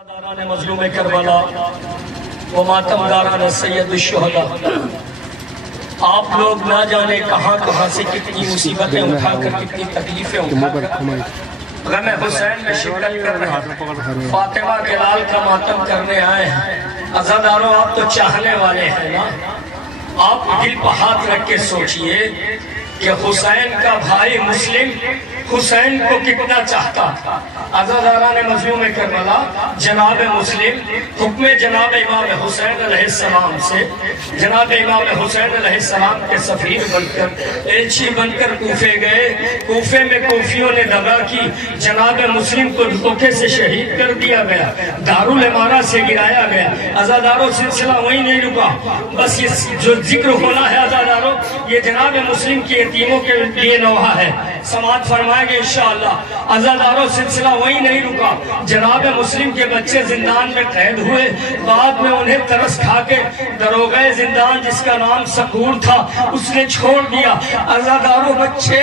عزاداران مظلوم کربلا و ماتمداران سید الشہداء، آپ لوگ نہ جانے کہاں کہاں سے کتنی مصیبتیں اٹھا کر کتنی تکلیفیں اٹھا کر غم حسین میں شرکت کر رہے ہیں، فاطمہ کے لال کا ماتم کرنے آئے ہیں۔ عزاداروں، آپ تو چاہنے والے ہیں نا، آپ دل پہ ہاتھ رکھ کے سوچئے کہ حسین کا بھائی مسلم حسین کو کتنا چاہتا تھا۔ عزاداران مظلوم کربلا، جناب مسلم حکم جناب امام حسین علیہ السلام سے جناب امام حسین علیہ السلام کے سفیر بن کر ایلچی بن کر کوفے گئے۔ کوفے میں کوفیوں نے دغا کی، جناب مسلم کو دھوکے سے شہید کر دیا گیا، دارالامارہ سے گرایا گیا۔ عزاداروں، سلسلہ وہیں نہیں رکا، بس یہ جو ذکر ہونا ہے عزاداروں، یہ جناب مسلم کی یتیموں کے لیے نوحہ ہے، سماعت فرمائیں گے انشاءاللہ۔ عزاداروں، سلسلہ وہیں نہیں رکا، جناب مسلم کے بچے زندان میں قید ہوئے، بعد میں انہیں ترس کھا کے دروغہ زندان جس کا نام سکور تھا اس نے چھوڑ دیا۔ عزاداروں، بچے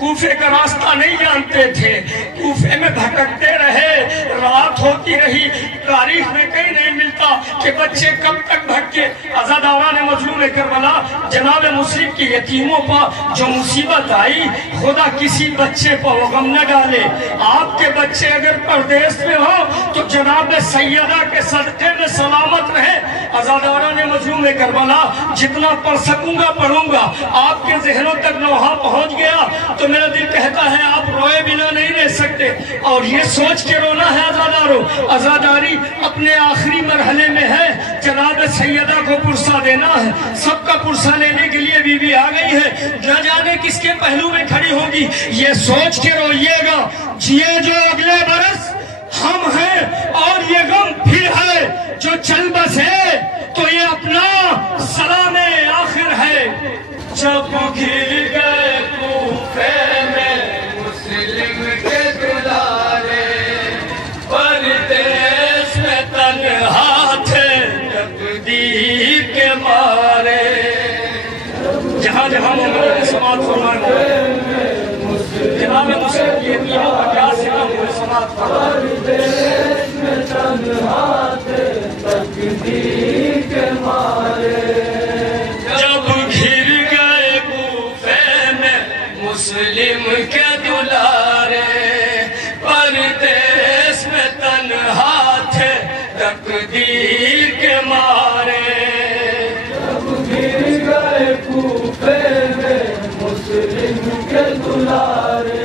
کوفے کا راستہ نہیں جانتے تھے، کوفے میں بھٹکتے رہے، رات ہوتی رہی، تاریخ میں کہیں نہیں ملتا کہ بچے کب تک بھٹکے۔ عزاداران مظلوم کربلا، جناب مسلم کی یتیموں پر جو مصیبت آئی، خدا کسی بچے پر وہ غم نہ ڈالے۔ آپ کے بچے اگر پردیس میں ہو تو جناب سیدہ کے صدقے میں سلامت رہے۔ عزاداران مظلوم کربلا، جتنا پڑھ سکوں گا پڑھوں گا، آپ کے ذہنوں تک نوحہ پہنچ گیا تو میرا دل کہتا ہے آپ روئے بنا نہیں رہ سکتے، اور یہ سوچ کے رونا ہے عزاداروں۔ عزاداری اپنے آخری مرحلے میں ہے، جناب سیدہ کو پرسہ دینا ہے، سب کا پرسہ لینے کے لیے بی بی آ گئی ہے، نہ جانے کس کے پہلو میں کھڑی ہوگی۔ یہ سوچ کے روئیے گا، جیے جو اگلے برس ہم ہیں، اور یہ غم پھر ہے جو چل بس ہے تو یہ اپنا سلام آخر ہے۔ جب گر گئے کوفے میں مسلم کے دلارے، پردیس میں تنہا تھے تقدیر کے مارے۔ جہاں جہاں محمد سماعت فرمائے، جناب مسلم کی یتیموں کا کیا ستم ہوئے، سماعت فرمائے۔ پردیس میں تنہا تھے تقدیر کے مارے، مسلم کے دلارے، پردیس میں تنہا تھے تقدیر کے مارے۔ جب گر گئے کوفے میں مسلم کے دلارے،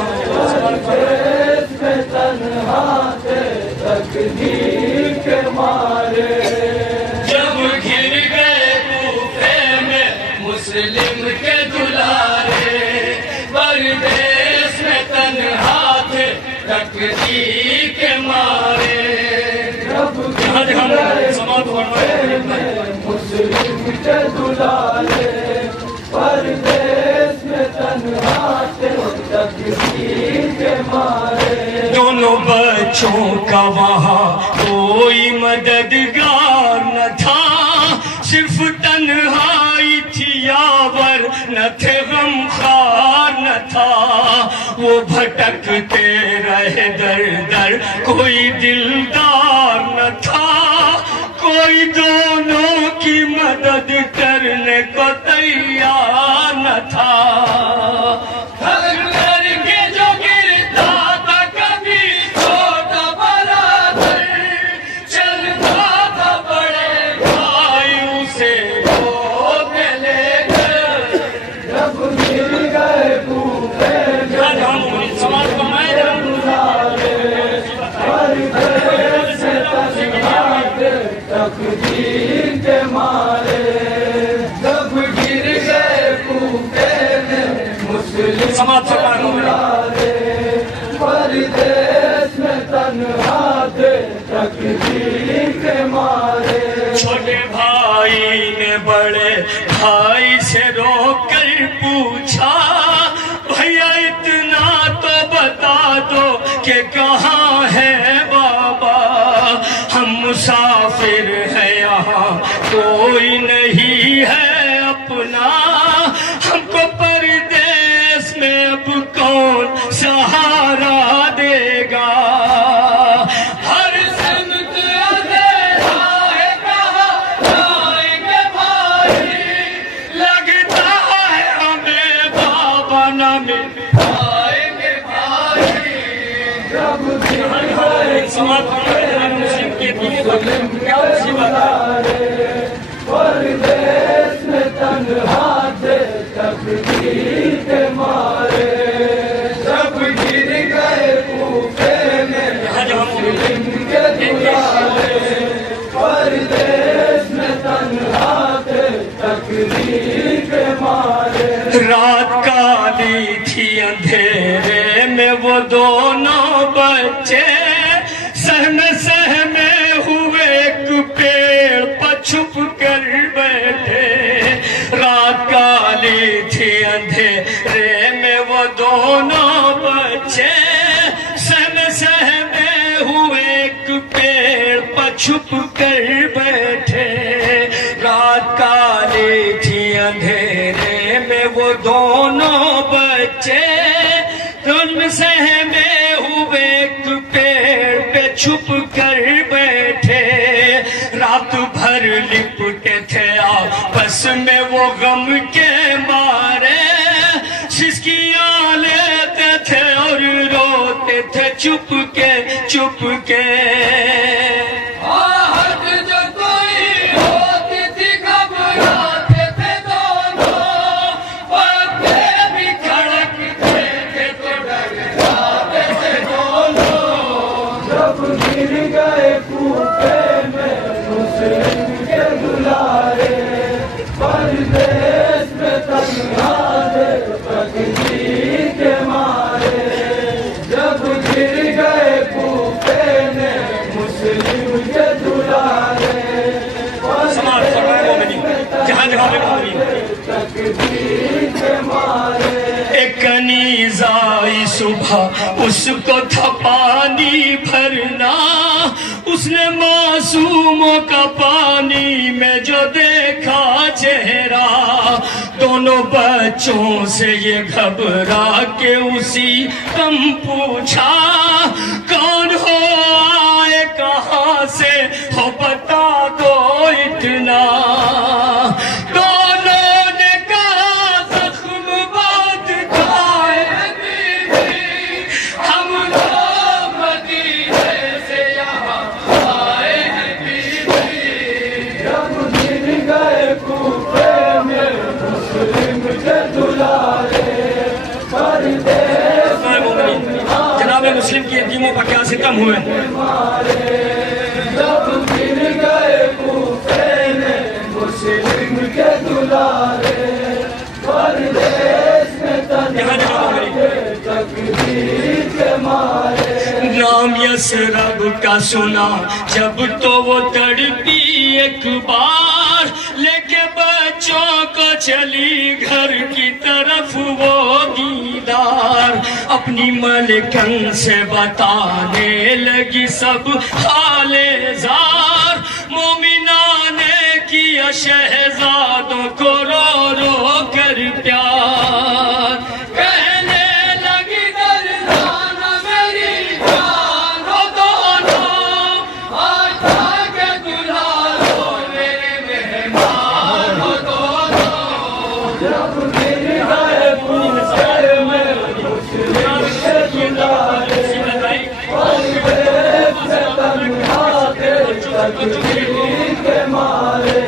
پردیس میں تنہا تھے تقدیر کے مارے۔ جب گر گئے کوفے میں مسلم کے دلارے، پردیس میں تنہا تھے تقدیر کے مارے۔ جہاں جہاں سماعت فرمائے، مسلم کے دلارے، پردیس میں تنہا تھے تقدیر کے مارے۔ دونوں بچوں کا وہاں کوئی مددگار نہ تھا، صرف تنہائی تھی یاور نہ تھے غمخوار نہ تھا۔ وہ بھٹکتے رہے در در، کوئی دلدار نہ تھا، کوئی دونوں کی مدد کرنے کو تیار نہ تھا۔ گھر گھر کے جو گرتا تھا کبھی چھوٹا بڑا گھر، چلتا تھا بڑے بھائیوں سے دھوکے لے کر۔ جب گر گئے کوفے میں سماعت فرمائے، پردیس میں تنہا تھے تقدیر کے مارے۔ جب گر گئے کوفے میں مسلم سماعت فرمائے، پردیس میں تنہا تھے تقدیر کے مارے۔ چھوٹے بھائی نے بڑے بھائی سے رو کر پوچھا، بھیا اتنا تو بتا دو کہ کہاں ہے بابا، ہم مسافر ہیں یہاں کوئی نہیں ہے اپنا، ہم کو پردیس میں اب کون سہارا دے گا۔ ہر سماعت فرمائے جناب مسلم کے دین پر کیا مصیبت ہے؟ پردیس میں تنہا تھے تقدیر کے مارے، جب گر گئے کوفے میں مسلم کے دلارے، پردیس میں تنہا تھے تقدیر کے مارے۔ رات کالی تھی اندھیرے میں وہ دونوں بچے، سہمے ہوئے ایک پیڑ پر چھپ کر بیٹھے۔ رات کالی تھی اندھیرے میں وہ دونوں بچے، سہمے ہوئے ایک پیڑ پر چھپ کر بیٹھے۔ رات کالی تھی اندھیرے میں وہ دونوں بچے، سہمے ہوئے ایک پیڑ پہ چھپ کر بیٹھے۔ رات بھر لپٹے تھے آپس میں وہ غم کے مارے، سسکیاں لیتے تھے اور روتے تھے چپ کے چپ کے۔ پردیس میں تنہا تھے تقدیر کے مارے، جب گر گئے کوفے میں مسلم کے دلارے، تقدیر کے مارے۔ ایک کنیز آئی صبح اس کو تھا پانی بھرنا، اس نے معصوموں کا پانی میں جو دیکھا چہرہ، دونوں بچوں سے یہ گھبرا کے اسی دم پوچھا، کون ہو آئے کہاں سے ہو بتا دو اتنا۔ مسلم کی یتیموں پر کیا ستم ہوئے۔ جب گر گئے کوفے میں مسلم کے دلارے، پردیس میں تنہا تھے تقدیر کے مارے۔ نام یسرب کا سنا جب تو وہ تڑپی ایک بار، لے کے بچوں کو چلی گھر کی طرف وہ دیدار، اپنی ملکن سے بتانے لگی سب حال زار، مومنان نے کیا شہزادوں کو رو رو کر پیار، کہنے لگی دردانہ میری جان ہو دونوں، آج کے دلہارو میرے مہمان ہو دونوں۔ جب گر گئے کوفے میں مسلم کے دلارے، پردیس میں تنہا تھے تقدیر کے مارے،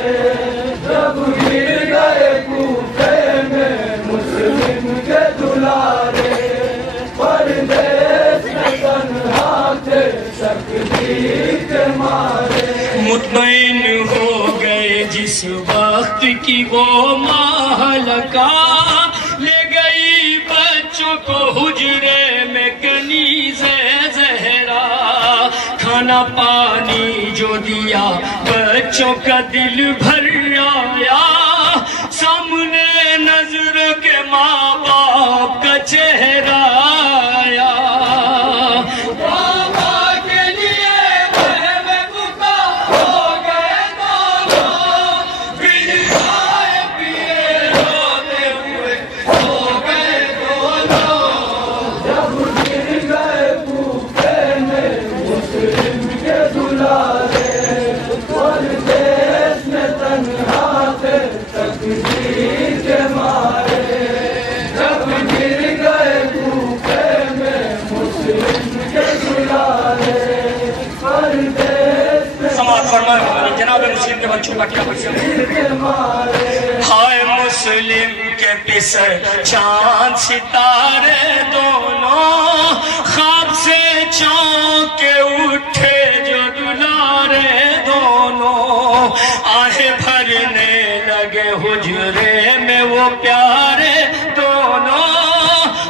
جب گر گئے کوفے میں مسلم کے دلارے، پردیس میں تنہا تھے تقدیر کے مارے۔ مطمئن ہو گئے جس وقت کی وہ مہلکہ، لے گئی بچوں کو حجرے میں کنیز زہرا، کھانا پانی جو دیا بچوں کا دل بھر آیا، سامنے نظر کے ماں باپ کا چہرہ آیا، تقدیر کے مارے، جب گر گئے جناب مسلم کے بچوں کا کیا بچہ ہائے مسلم کے پسر چاند ستارے دونوں خواب سے چونکے اٹھے جو دلارے دونوں آہیں بھرنے لگے حجرے میں وہ پیارے دونوں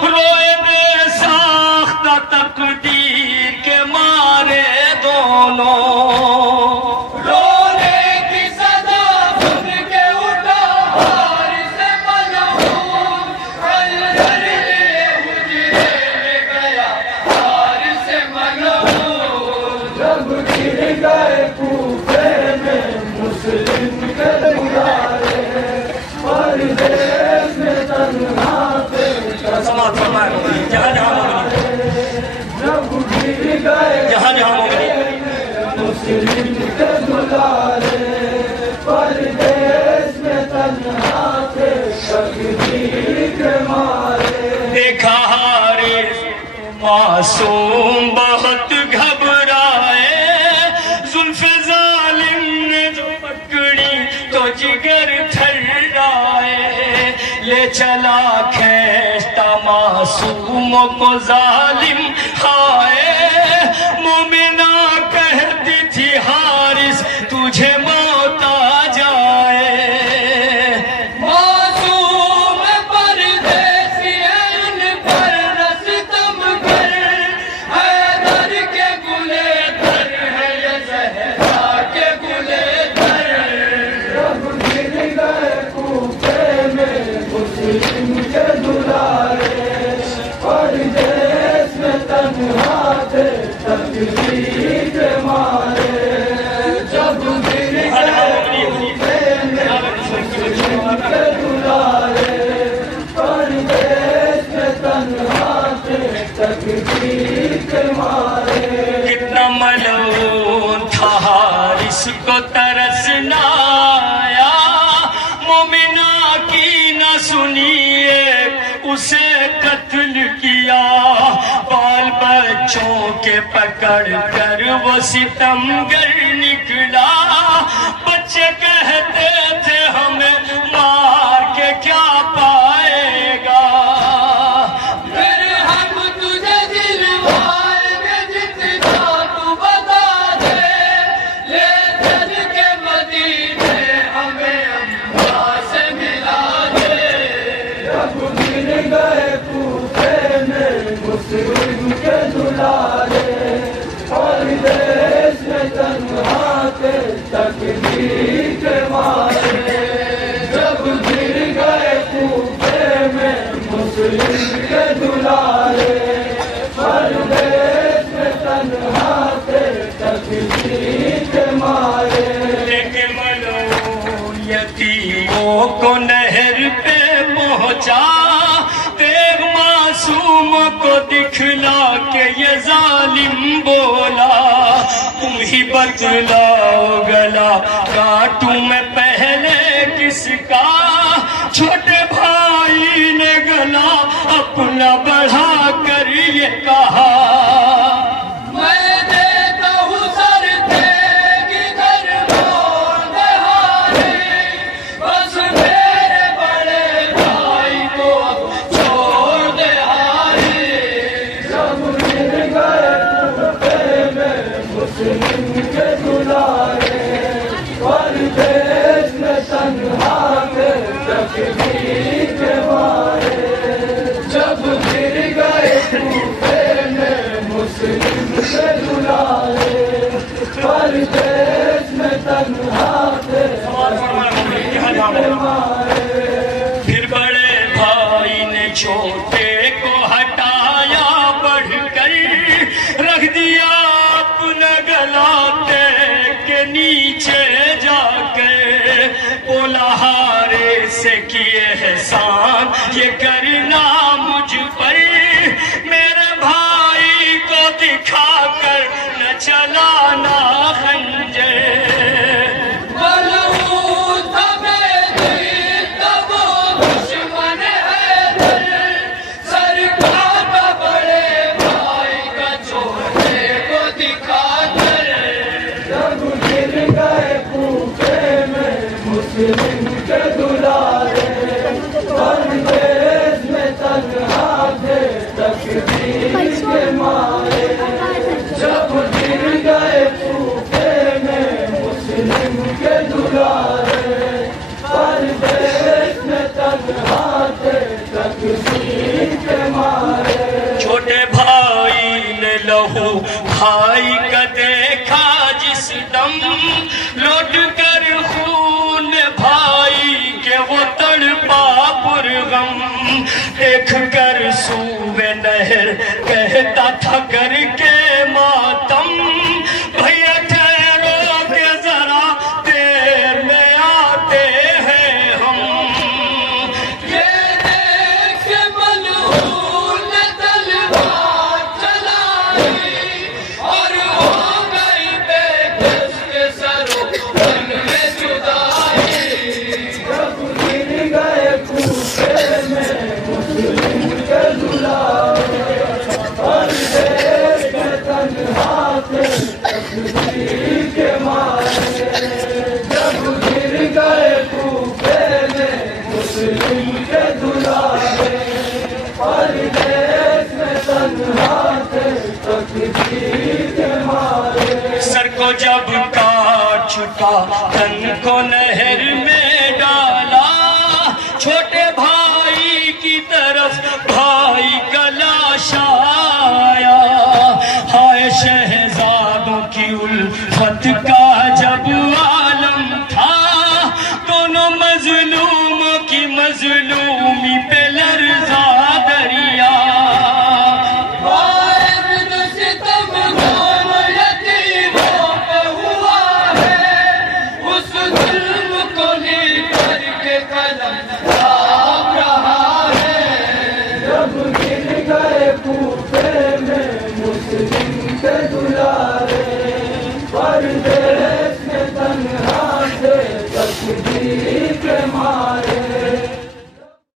روئے بے ساختہ تقدیر کے مارے دونوں جہاں جہاں مومنی مسلم کے دلارے پردیس میں تنہا تھے تقدیر کے مارے دیکھا حارث معصوم بہت گھبرائے زلف ظالم نے جو پکڑی تو جگر تھرائے لے چلا کھینچتا معصوموں کو ظالم ہائے مومنہ کہتی تھی حارث تجھے موت آ جائے معصوم پردیسی ان پر رستم گر حیدر کے گلے تر ہے یہ زہرا کے گلے تر جب گر گئے کوفے میں مسلم کے دلارے پردیس میں تنہا تھے تقدیر کے مارے جب گر گئے کوفے میں مسلم کے دلارے پردیس میں تنہا تھے تقدیر کے مارے کتنا ملعون تھا حارث کو ترس نہ آیا مومنہ کی نہ سنیے اسے قتل کیا بال بچوں کے پکڑ کر وہ ستمگر نکلا بچے کہتے تھے ہمیں مار کے کیا پائے گا پھر ہم تجھے دلوائیں گے جتنا تو بتا دے لے چل کے مدینے ہمیں اماں سے ملا دے جب گر گئے کوفے میں مسلم کے دلارے پردیس میں تنہا تھے تقدیر کے مارے جب گر گئے کوفے میں مسلم کے دلارے پردیس میں تنہا تھے تقدیر کے مارے لیکن ملعون یتیموں کو نہر پہ پہنچا دیکھ معصوم کو دکھلا کہ یہ ظالم بولا تم ہی بتلاؤ گلا کاٹوں میں پہلے کس کا چھوٹے بھائی نے گلا اپنا بڑھا کر یہ کہا میں دیتا ہوں سر تیگ گھر موڑ دہانے بس میرے بڑے بھائی کو چھوڑ دہانے جب گر گئے کوفے میں مسلم کے دلارے پردیس میں تنہا تھے تقدیر کے مارے جب گر گئے کوفے میں مسلم کے دلارے پردیس میں تنہا تھے تقدیر کے مارے پھر بڑے بھائی نے چھوٹے کو ہٹایا بڑھ کر رکھ دیا اپنا گلا کے نیچے جا کر بولا حارث سے کیے احسان یہ کرنا مجھ پر میرے بھائی کو دکھا کر نہ چلانا خنجر ملعون تھا بے دل تب وہ دشمن حیدر سر کاٹا بڑے بھائی کا چھوٹے کو دکھا کر جب گر گئے کا دیکھا جس دم لوٹ کر خون بھائی کے وہ تڑپا پرغم دیکھ کر سوئے نہر کہتا تھا کر کے ماتم بھیا ٹھہرو کہ ذرا دیر میں آتے ہیں ہم یہ دیکھ کے ملعون نے تلوار چلائی اور ہو گئی بیٹے اس کے سروں رنگ میں جدائی جب گر گئے کوفے میں مسلم کے دلارے ہر دیش میں تنہا تھے تکبیر کے مارے جب گر گئے کوفے میں مسلم کے دلارے ہر دیش میں تنہا تھے تکبیر کے مارے سر کو جب کاٹ چکا تن کو نہر میں ڈالا چھوٹے بھائی کی طرف بھائی کا لاش آیا ہائے شہزادوں کی الفت کا جب عالم تھا دونوں مظلوموں کی مظلومی پہ لرزا دریا وائد ستم دونوں یتیموں پہ ہوا ہے اس ظلم کو لی کر کے قلم ڈھانپ رہا ہے جب گر گئے کوفے میں مسلم کے دلارے